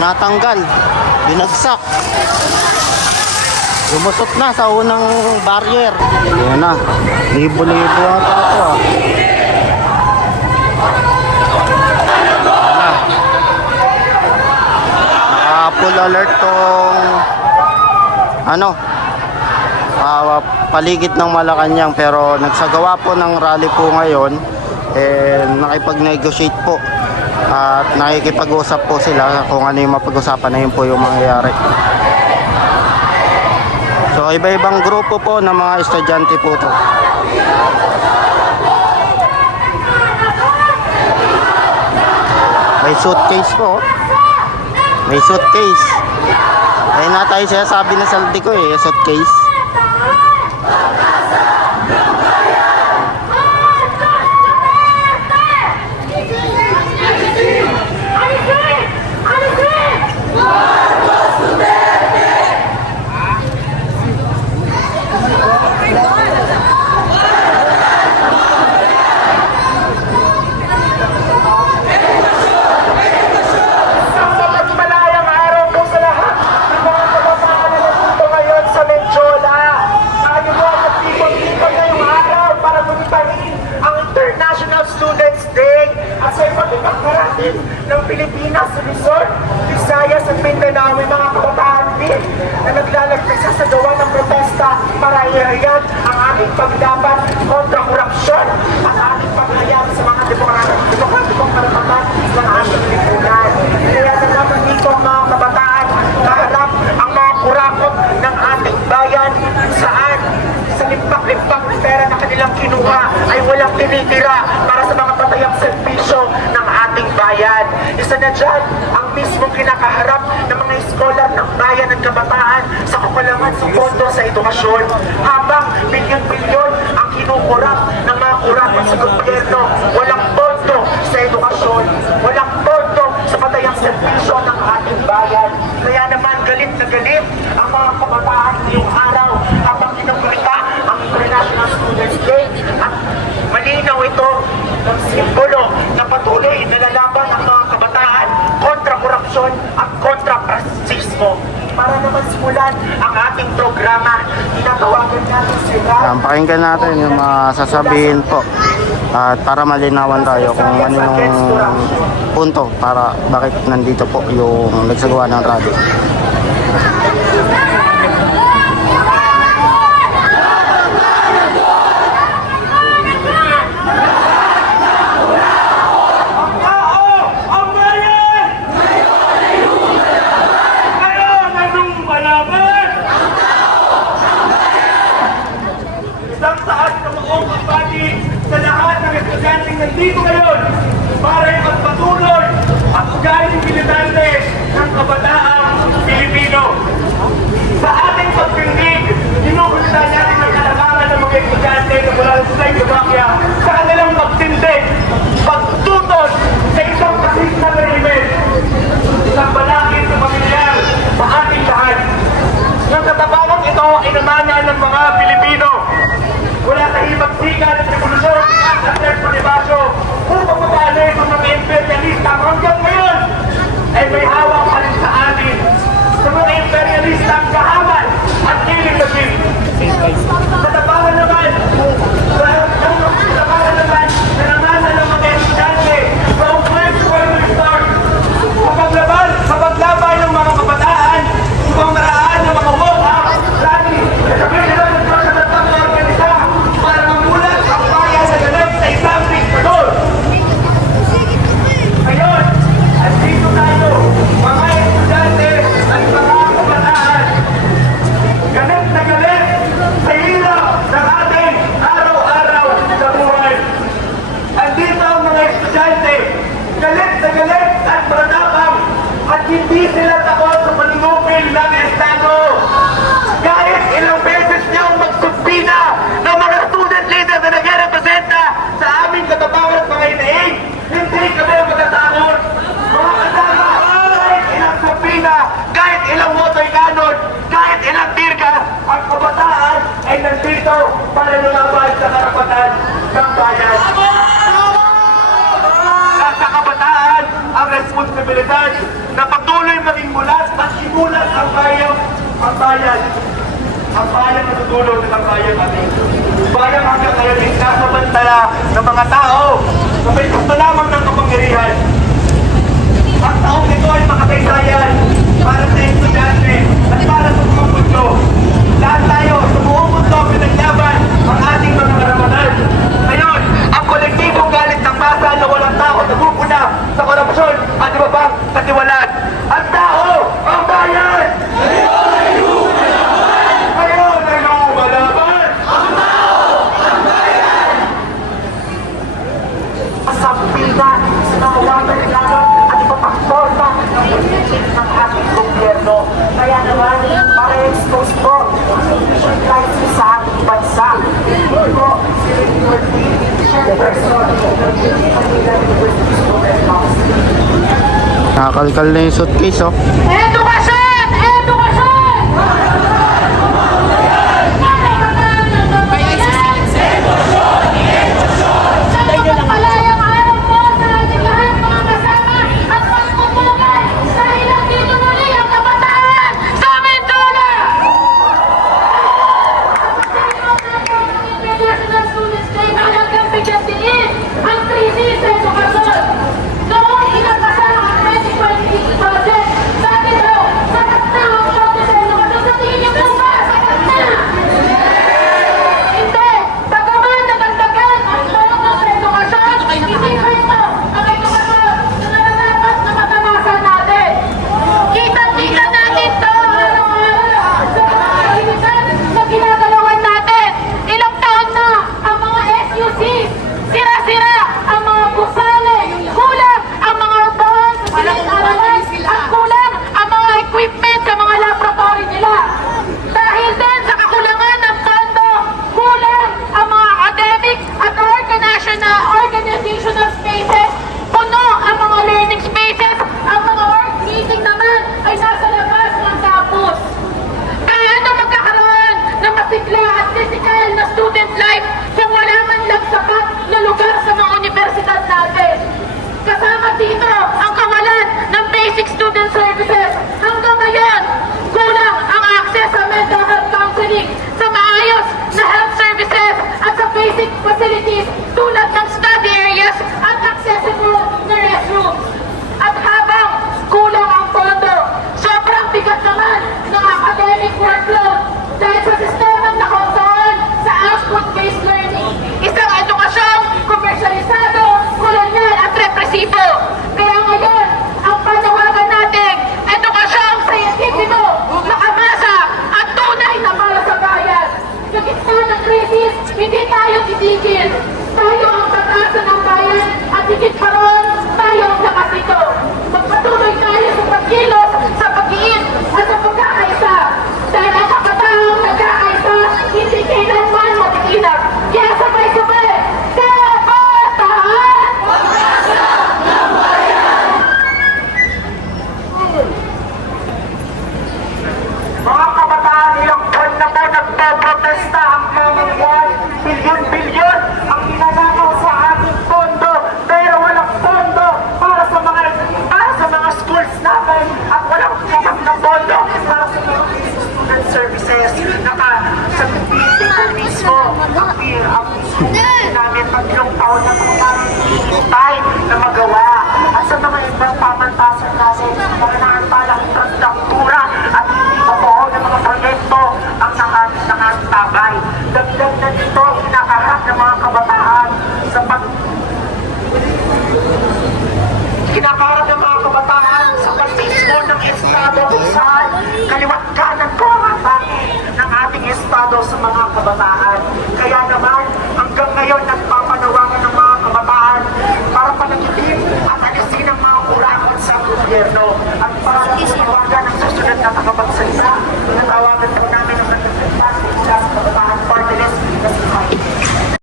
tinatanggal, binagsak. Lumusot na sa unang barrier. Ayan na, libo-libo ang tao ah. Full alert tong paligid ng Malacanang, pero nagsagawa po ng rally po ngayon, nakipag-negotiate po at nakikipag-usap po sila kung ano yung mapag-usapan, na yun po yung mangyayari. So iba-ibang grupo po ng mga estudyante po to. May suitcase po. May suitcase. Ayun na tayo siya sabi na saldi ko suitcase. Ng Pilipinas, Luzon, Visayas at Mindanao, may mga kabataan din na naglalagpisa sa gawa ng protesta para ihayag ang ating paglaban kontra korupsyon at ating paghayag sa mga demokratikong karapatan ng ating lipunan. Kaya na naman dito ang mga kabataan kaharap ang mga kurakot ng ating bayan, saan sa limpak-limpak pera na kanilang kinuha ay walang tinitira para sa mga patayang servisyo ng ating bayan. Isa na dyan ang mismong kinakaharap ng mga scholar ng bayan at kabataan sa kakulangan sa pondo sa edukasyon, habang bilyon-bilyon ang kinukurap ng mga kurakot sa gobyerno. Walang pondo sa edukasyon, walang pondo sa patayang servisyo ng ating bayan. Kaya naman galit na galit ang mga kabataan ngayong araw habang kinagulita ang International Students Day, at malinaw ito ng simbolo na patuloy na lalaban ang mga kabataan kontra korupsyon at kontra rasismo. Para naman simulan ang ating programa, tinatawagan natin sila. Pakinggan natin yung mga sasabihin po at para malinawan tayo kung ano yung punto para bakit nandito po yung nagsagawa ng rally. Nandito ngayon para ipagpatuloy ang ugaling militante ng kabataang Pilipino. Sa ating pagpindig, ginugunita natin ang kalangalan ng mga estudyante na mula sa Czechoslovakia sa kanilang magtindig, pagtutos sa isang kasing na rehimen, isang balakid na pamilyar sa ating lahat. Ng katapangang ito ay namana ng mga Pilipino. Wala tahimagsikan at revolusyon at panibasyo upang mapaalis ang mga imperialista. Hanggang ngayon ay may hawak pa rin sa atin sa mga imperialista ang kahaman at killing machine. Katapangan naman na namana ng mga estudyante sa Ukraine School Start kapaglaban ng mga kabataan sa pamamaraan ng mga walk-up rally na sabihin nila ng organisa para mamulat ang bayan sa galit sa isang diktator. Ngayon, andito tayo, mga estudyante at mga kabataan, galit na galit sa hirap ng ating araw-araw sa buhay. Andito ang mga estudyante, galit na galit at maratapang, at hindi sila takot sa paningupil ng Estado. Kahit ilang beses niyang magsuspina ng mga student leader na nag-representa sa aming katapangan at mga inaig, hindi kami magtatakot. Mga kasama, kahit ilang subpina, kahit ilang motoy ganon, kahit ilang tirga, ang kabataan ay nandito para lumaban sa karapatan ng bayan. Nasa kabataan ang responsibilidad na patuloy simulat ang bayan, ang bayan natutulog ng bayan natin. Bayan hanggang ngayon ay nasabantala ng mga tao na may gusto lamang ng kapangyarihan. Ang taong ito ay makasaysayan para sa estudyante at para sa buong mundo. Lahat tayo sa buong mundo pinaglaban ang ating mga karapatan. Ngayon, ang kolektibong galit ng masa na walang tao nagpupuna sa korupsyon at iba pang katiwalaan. Ang tao, ang bayan! Ngayon ay lumalaban! Ang tao, ang bayan! Kasampigan, sinawawalagan at iba pang forma ng pagsisit ng ating gobyerno. Kaya naman, para expose po ang sufficient crisis sa ating bansa. Ito po, si Rector D. Chairperson ng Manila University Student Council. Nakakalkal na yung suitcase, oh. Edukasyon! Edukasyon! Sa mapagpalayang araw po sa ating lahat mga kasama at magpupugay dahil nandito muli ang kabataan sa Mindoro! International Students Day talagang bigyan diin ang krisis sa edukasyon. Noong inapasang ang 2026 budget, sabi daw, sapat na ang budget sa edukasyon. Sa tingin niyo po ba? Sapat na! Hindi! Bagaman nadagdagan ang tulong sa edukasyon, hindi pa ito ang edukasyon na nararapat na matamasa natin. Kita-kita natin ito araw-araw sa mga aktividad na ginagalawan natin. Ilang taon na ang mga SUCs, sira-sira ang mga gusali, kulang ang mga upahan sa silid-aralan, at kulang ang mga equipment sa mga laboratory nila. Dahil din sa kakulangan ng pondo, kulang ang mga academic at organizational spaces, puno ang mga learning spaces, ang mga work meeting naman ay nasa labas ng campus. Paano magkakaroon ng masigla at physical na student life kung wala man lang sapat na lugar sa mga universidad natin? Kasama dito ang kawalan ng basic student services. Hanggang ngayon, kulang ang access sa mental health counseling, sa maayos na health services at sa basic facilities tulad ng study areas at accessible na restrooms. At habang kulang ang pondo, sobrang bigat naman ng academic workload dahil sa sistemang nakausahan sa output-based learning. Isang edukasyong komersyalisado, kolonyal at represibo. Kaya ngayon, ang panawagan natin, edukasyong scientifico, makamasa at tunay na para sa bayan. Sa gitna ng krisis, hindi tayo titigil. Tayo ang pag-asa ng bayan at higit pa ron, tayo ang lakas nito. Magpatuloy tayo sa pagkilos, sa pag-iit at sa pagkakaisa. Dahil ang kapataang nagkakaisa, hindi kailanman matigilan. Kaya sabay-sabay, kabataan! Mga kabataan, ilang buwan na po nagpo-protesta ang mamangyan. Bilyon-bilyon ang ginagawa sa ating pondo. Pero walang pondo para sa mga schools natin at walang tiyak na pondo para sa mga student services. Sa pipili mismo ang namin tatlong taon na pagpapahintay na magawa. At sa mga ibang pamantasan natin, mga naantalang infrastruktura at pabuo ng mga proyekto ang nakatabay. Dagdag na dito ang kinakaharap ng mga kabataan sa kinakaharap ng mga kabataan sa pagtismo ng Estado kung saan kaliwat kanan po ang atake ng ating Estado sa mga kabataan. Kaya naman, hanggang ngayon nagpapanawagan ng mga kabataan para panagitin at alisin ang mga kurakot sa gobyerno at para panawagan ang susunod na nakapagsalita